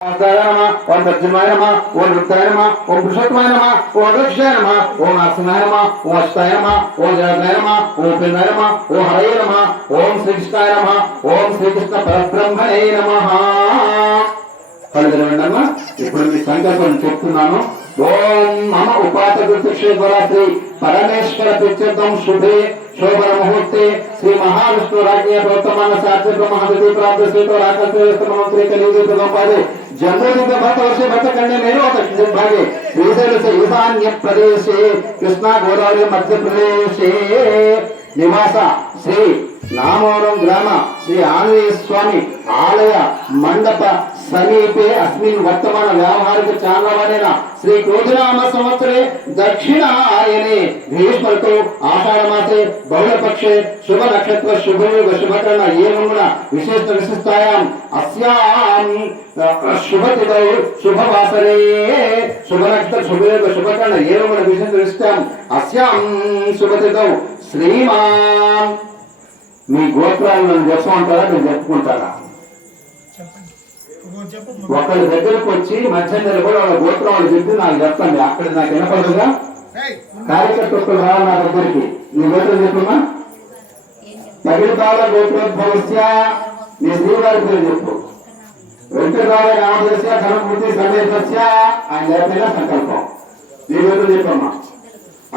ఓంకారాయ నమ ఓం సత్యమాయ నమ ఓం వృత్తాయ నమ ఓం పురుషోత్తమాయ నమ ఓం అదృష్టాయ నమ ఓం నరసింహాయ నమ ఓం అష్టాయ ఓం జగదాయ ఓం పిండాయ ఓం హరయ ఓం శ్రీకృష్ణాయ ఓం శ్రీకృష్ణ పరబ్రహ్మణే నమ. పలుకురండమ్మా ఇప్పుడు మీ సంకల్పం చెప్తున్నాను. ఓం మమ ఉపాత శ్రీ పరమేశ్వర పిత్యుద్ధం శుభే. शोभन मुहूर्ते श्री महाविष्णु राज्य वर्तमान साध्य ब्रह्मदेव प्राप्त से तो राजा से वस्त्र जन्मदिन के भक्त वर्ष भक्त करने में होता है भागे। से ईशान्य प्रदेश कृष्णा गोदावरी मध्य प्रदेश నివాస శ్రీ నామవరం గ్రామ శ్రీ ఆంజనేయ స్వామి ఆలయ మండప సమీపే అస్మిన్ వర్తమాన వ్యావహారిక చాంద్రవనేన శ్రీ క్రోధనామ సంవత్సరే దక్షిణాయనే ఆషాఢ మాసే బహుళపక్షే శుభ నక్షత్ర శుభయోగ శుభకరణ ఏమమున విశేష విశిష్టాయాం అస్యాం శుభతిథౌ శుభవాసరే శుభ నక్షత్ర శుభయోగ శుభకరణ ఏమమున విశేష విశిష్టాం అస్యాం శుభతిథౌ శ్రీమాన్. మీ గోత్రాలను చెప్పమంటారా మీరు చెప్పుకుంటారా ఒకరి దగ్గరకు వచ్చి మధ్య నిలబడి వాళ్ళ గోత్రం వాళ్ళు చెప్పి నాకు చెప్పండి. అక్కడ నాకు వినపడదుగా? కార్యకర్తలు రావాలి నా దగ్గరికి. నీ గోత్రం చెప్పమ్మా తగిలిపాల గోత్రోద్భవస్య. నీ శ్రీవారి పేరు చెప్పు. వెంకటరాయ రామదస్య ధనమూర్తి సమేతస్య ఆయన చెప్పిన సంకల్పం. నీ గోత్రం చెప్పమ్మా.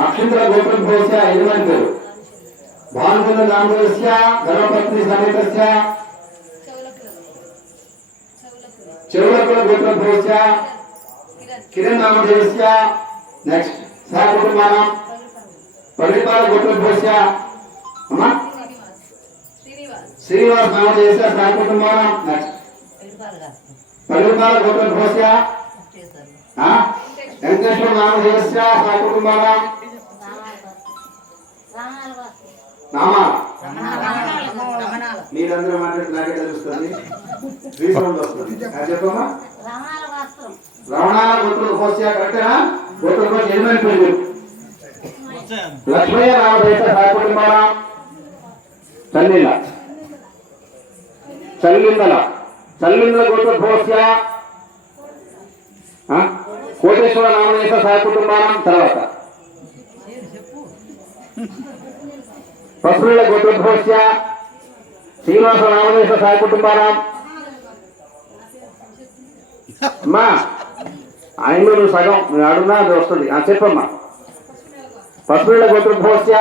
అక్షింద్ర గోత్రోద్భవస్య యజమాని పేరు. భానుకుంద రామదస్య ధనపత్ని సమేతస్య చెవులకుల గోత్రోద్భవస్య కిరణ్ నామదేవస్య నెక్స్ట్ సహ కుటుంబానం పరిపాల గోత్రోద్భవస్య అమ్మా శ్రీనివాస్ నామదేవస్య సహ కుటుంబానం నెక్స్ట్ పరిపాల గోత్రోద్భవస్య ఆ? వెంకటేశ్వర నామదేవస్య సహ కుటుంబానం నామా మీరందరూ మాట్లాడి నాకే తెలుస్తుంది? రీసౌండ్ వస్తుంది. అది చెప్పమ్మా? రమణాల గోత్రుల కోస్య కరెక్టేనా? గోత్రుల కోస ఎనిమిది పేరు లక్ష్మయ్య రామదేశ సాయకుటుంబాల చల్లిందల చల్లిందల కోస్య. కోటేశ్వర నామదేశ తర్వాత. పసుపుల గోత్రోద్భవస్య శ్రీనివాస రామదేశ సాయకుటుంబానం అమ్మా ఆయనలో నువ్వు సగం నువ్వు అడుగునా అది వస్తుంది. ఆ చెప్పమ్మా. పసుపుల గోత్రోద్భవస్య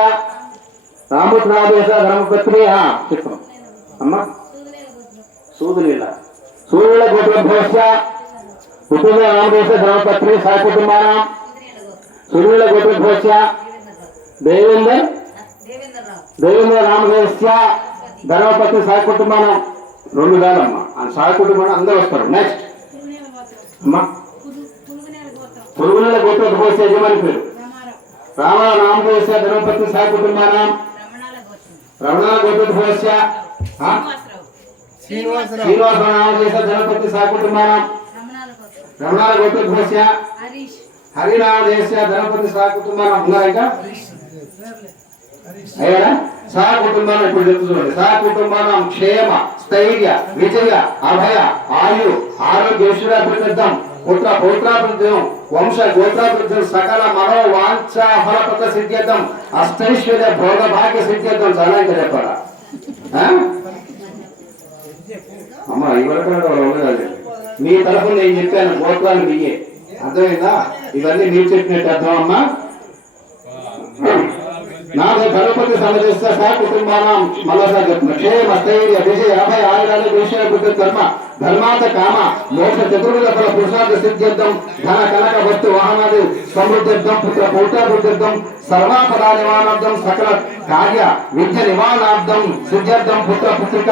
రామకృష్ణాదేశ ధర్మపత్రి చెప్పు అమ్మా సూదులీల సూర్యుల గోత్రోద్భవస్య కుటుంబ రామదేశ ధర్మపత్రి సాయకుటుంబానం సూర్యుల గోత్రోద్భవస్య దేవేందర్ దేవేంద్ర రామదేశ ధర్మపత్రి సాయ కుటుంబానం రెండు వేలమ్మా ఆ సాయ కుటుంబాన్ని అందరూ వస్తారు. నెక్స్ట్ అమ్మా పురుగుల గోత్రోద్భవస్య యజమాని పేరు. రామ రామదేశ ధర్మపత్రి సాయ కుటుంబానం. రమణ గోత్రోద్భవస్య ఆ? శ్రీనివాసరావు. శ్రీనివాస రామదేశ ధర్మపత్రి సాయ కుటుంబానం. రమణ గోత్రోద్భవస్య హరీష్. హరిరామదేశ ధర్మపత్రి సాయ కుటుంబానం. ఉన్నారు ఇంకా? అయ్యా సహ కుటుంబాన్ని ఇప్పుడు చెప్తున్నాడు. సహ కుటుంబానం క్షేమ స్థైర్య విజయ అభయ ఆయు ఆరోగ్య ఐశ్వర్యాభివృద్ధిద్దాం పుత్ర పౌత్రాభివృద్ధం వంశ గోత్రాభివృద్ధం సకల మనో వాంఛ ఫలపత సిద్ధ్యర్థం అష్టైశ్వర్య భోగ భాగ్య సిద్ధ్యర్థం. చాలా ఇంకా చెప్పాలా? ఆ? అమ్మ ఇవ్వడం మీ తరఫున నేను చెప్పాను గోత్రాలు మీయే అర్థమైందా? ఇవన్నీ మీరు చెప్పినట్టు అర్థం అమ్మా. నాకు గణపతి సమజస్య సహ కుటుంబానాం. మళ్ళా చెప్తున్నా. క్షేమ స్థైర్య విజయ అభయ ఆయుధాలు విషయ బుద్ధి ధర్మ ధర్మాత కామ మోక్ష చతుర్విధ ఫల పురుషార్థ సిద్ధ్యర్థం ధన కనక వస్తు వాహనాది సమృద్ధ్యర్థం పుత్ర పౌత్రాభివృద్ధ్యర్థం సర్వాపదా నివారణార్థం సకల కార్య విద్య నివారణార్థం సిద్ధ్యర్థం పుత్ర పుత్రిక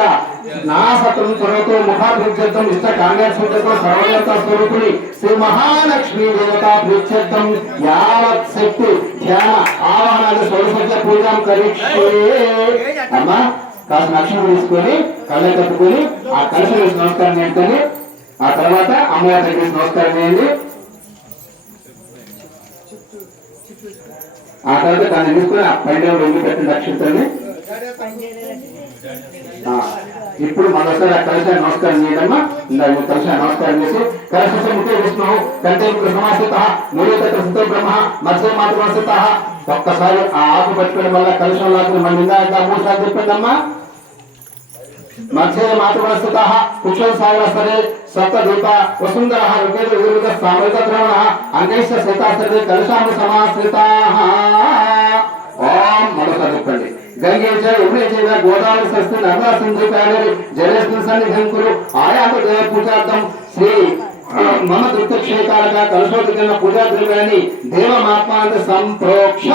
నాసతం త్వరతో ముఖాభివృద్ధ్యర్థం ఇష్ట కార్యార్థం సర్వదేవత స్వరూపుని శ్రీ మహాలక్ష్మీ దేవత ప్రీత్యర్థం యావత్ శక్తి ధ్యాన ఆవాహనాలు సౌరసజ్జ పూజాం కరిష్యే. అమ్మా కాస్త నక్షత్రం తీసుకొని కళ్ళ కట్టుకొని ఆ కలిసి వేసి నమస్కారం చేయండి. ఆ తర్వాత అమ్మవారి దగ్గర నమస్కారం చేయండి. ఆ తర్వాత దాన్ని తీసుకుని ఆ పైన వెళ్ళి పెట్టిన నక్షత్రాన్ని? ఇప్పుడు మరోసారి కలిసి నమస్కారం చేయడమ్మా ఇందాక కలిసి నమస్కారం చేసి కలిసి ముఖ్య విష్ణు కంటే సమాసిత మూడో తత్వ బ్రహ్మ మధ్య మాతృమాసిత ఒక్కసారి ఆ ఆకు పట్టుకోవడం వల్ల కలశం లాక్కుని మన ఇందాక మూడు సార్లు చెప్పండమ్మా మధ్య మాతృస్థిత కుశల సాగర సరే సప్తదూత వసుంధర ఋగ్వేద విరుద్ధ సామృత ద్రవణ అంగైష్ట శతాసరి కలశాంబ సమాశ్రిత చెప్పండి గంగే చ యమునే చైవ గోదావరి సస్తి నర్మదా సింధు కావేరి జలేస్మిన్ సన్నిధిం కురు ఆయాత దేవ పూజార్థం శ్రీ మమ దుఃఖక్షేకాలక కలశోదకన్న పూజా ద్రవ్యాన్ని దేవమాత్మాంత సంప్రోక్ష.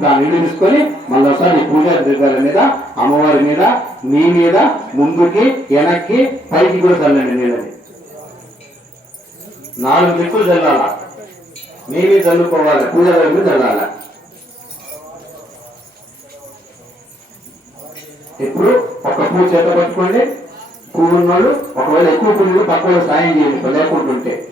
దాన్ని తీసుకొని మళ్ళీ పూజా ద్రవ్యాల మీద అమ్మవారి మీద మీ మీద ముందుకి వెనక్కి పైకి కూడా చల్లండి నీళ్ళని నాలుగు దిక్కులు చల్లాల మీ మీద చల్లుకోవాలి పూజా ద్రవ్యం చల్లాలా ఇప్పుడు ఒక పువ్వు చేత పట్టుకోండి. పువ్వు ఉన్నోళ్ళు ఒకవేళ ఎక్కువ పువ్వులు పక్కన సాయం చేయండి లేకుంటుంటే.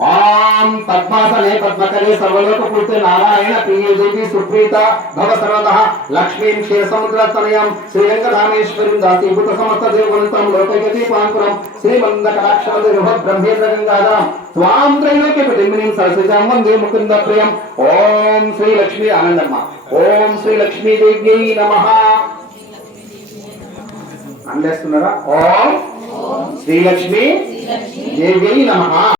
ఓం పద్మాసనే పద్మకరే సర్వలోక పూర్తి నారాయణ ప్రియ దేవి సుప్రీత భవ సర్వత లక్ష్మీం క్షీర సముద్ర తనయం శ్రీరంగధామేశ్వరిం దాసీభూత సమస్త దేవగుణంతం లోకగతి పాంకురం శ్రీమంద కటాక్షర దేవ బ్రహ్మేంద్ర గంగాధరం త్వాం త్రైలోక్య ప్రతిమినిం సరసిజాం వందే ముకుంద ప్రియం ఓం శ్రీ లక్ష్మీ ఆనందమ్మ. ఓం శ్రీ లక్ష్మీ దేవ్యై నమః. అందేస్తున్నారా? ఓం శ్రీ లక్ష్మీ దేవ్యై నమః.